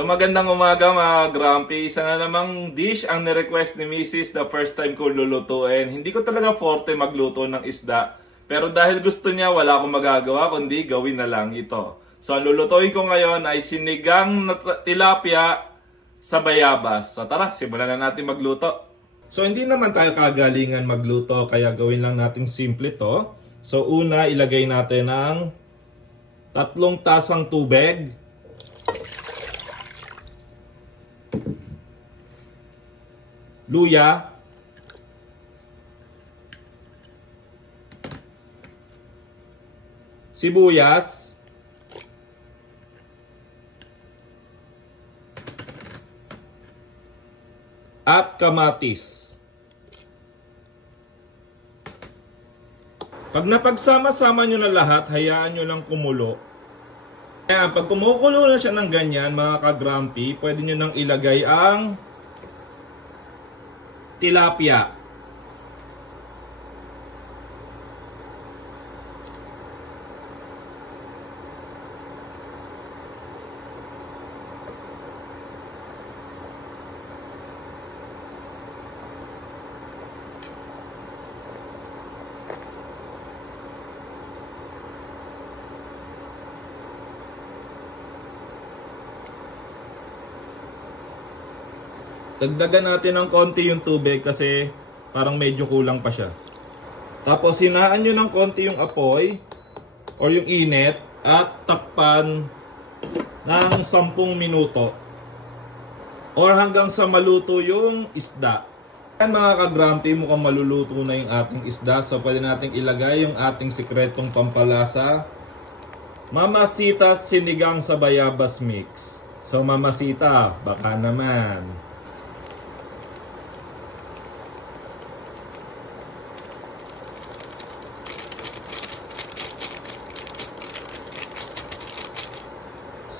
So magandang umaga mga Grumpy. Isa na namang dish ang nirequest ni Mrs. the first time ko lulutuin. Hindi ko talaga forte magluto ng isda. Pero dahil gusto niya, wala akong magagawa kundi gawin na lang ito. So ang lulutuin ko ngayon ay sinigang na tilapia sa bayabas. So tara, simulan na natin magluto. So hindi naman tayo kagalingan magluto kaya gawin lang natin simple to. So una, ilagay natin ang 3 tasang tubig. Luya, sibuyas, at kamatis. Pag napagsama-sama nyo na lahat, hayaan nyo lang kumulo. Kaya pag kumukulo na siya ng ganyan, mga ka-grumpy, pwede nyo nang ilagay ang tilapia. Dagdagan natin ng konti yung tubig kasi parang medyo kulang pa siya. Tapos hinaan nyo ng konti yung apoy or yung init at takpan ng 10 minuto or hanggang sa maluto yung isda. Yan mga ka-grumpy, mukhang maluluto na yung ating isda. So pwede natin ilagay yung ating sikretong pampalasa. Mamasitas sinigang sa bayabas mix. So Mamasita, baka naman.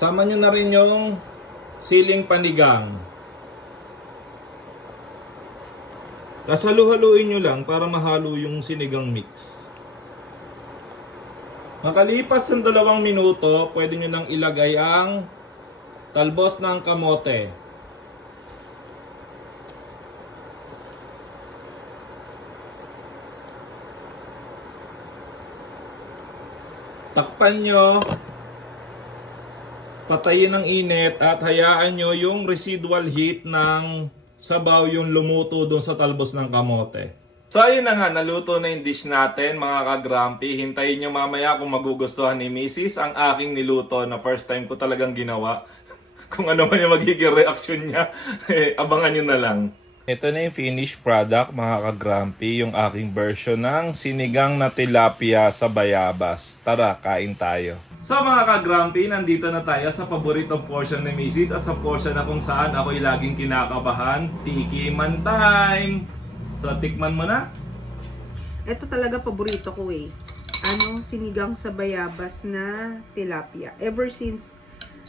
Sama nyo na rin yung siling panigang. Tapos halu-haluin nyo lang para mahalo yung sinigang mix. Makalipas ng 2 minuto, pwede nyo nang ilagay ang talbos ng kamote. Takpan nyo. Patayin ang init at hayaan nyo yung residual heat ng sabaw yung lumuto doon sa talbos ng kamote. So ayun na nga, naluto na yung dish natin mga ka-grumpy. Hintayin nyo mamaya kung magugustuhan ni Mrs. ang aking niluto na first time ko talagang ginawa. Kung ano man yung magiging reaction niya, abangan nyo na lang. Ito na yung finished product mga ka-grumpy, yung aking version ng sinigang na tilapia sa bayabas. Tara, kain tayo. So mga ka-grumpy, nandito na tayo sa paboritong portion ni Mrs. at sa portion na kung saan ako'y laging kinakabahan, tikiman time! So tikman mo na? Ito talaga paborito ko eh. Sinigang sa bayabas na tilapia. Ever since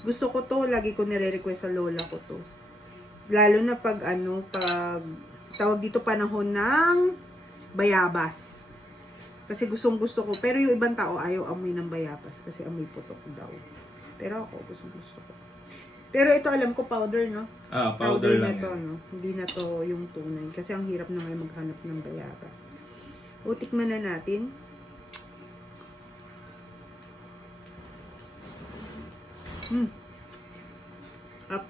gusto ko to, lagi ko nire-request sa lola ko to. Lalo na pag tawag dito panahon ng bayabas. Kasi gustong gusto ko. Pero yung ibang tao ayaw amoy ng bayabas kasi amoy putok daw. Pero ako gustong gusto ko. Pero ito alam ko powder, no? Ah, powder lang na to, yan. no? Hindi na to yung tunay. Kasi ang hirap na ngayon maghanap ng bayabas. O, tikman na natin. Up.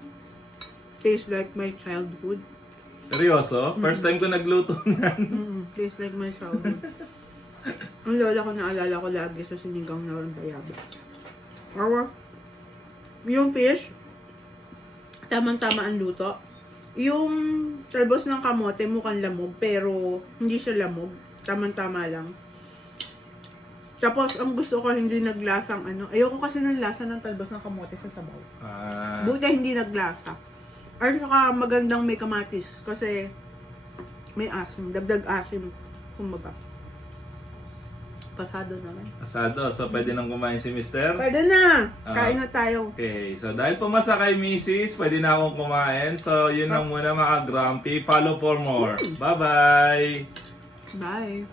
Tastes like my childhood. Seryoso? First time ko nagluto na. Tastes like my childhood. Ang lola ko naalala ko lagi sa sinigang na bayabas. Or, yung fish, tamang-tama ang luto. Yung talbos ng kamote mukhang lamog, pero hindi siya lamog. Tamang-tama lang. Tapos, ang gusto ko hindi naglasang ayoko kasi ng lasa ng talbos ng kamote sa sabaw. Buti hindi naglasa. Or saka magandang may kamatis kasi may asim, dagdag asim, kumbaga. Pasado naman. Asado, so pwede nang kumain si Mister? Pwede na! Kain na tayo. Okay, so dahil pumasa kay Mrs., pwede na akong kumain. So yun lang muna mga grumpy. Follow for more. Bye-bye! Bye!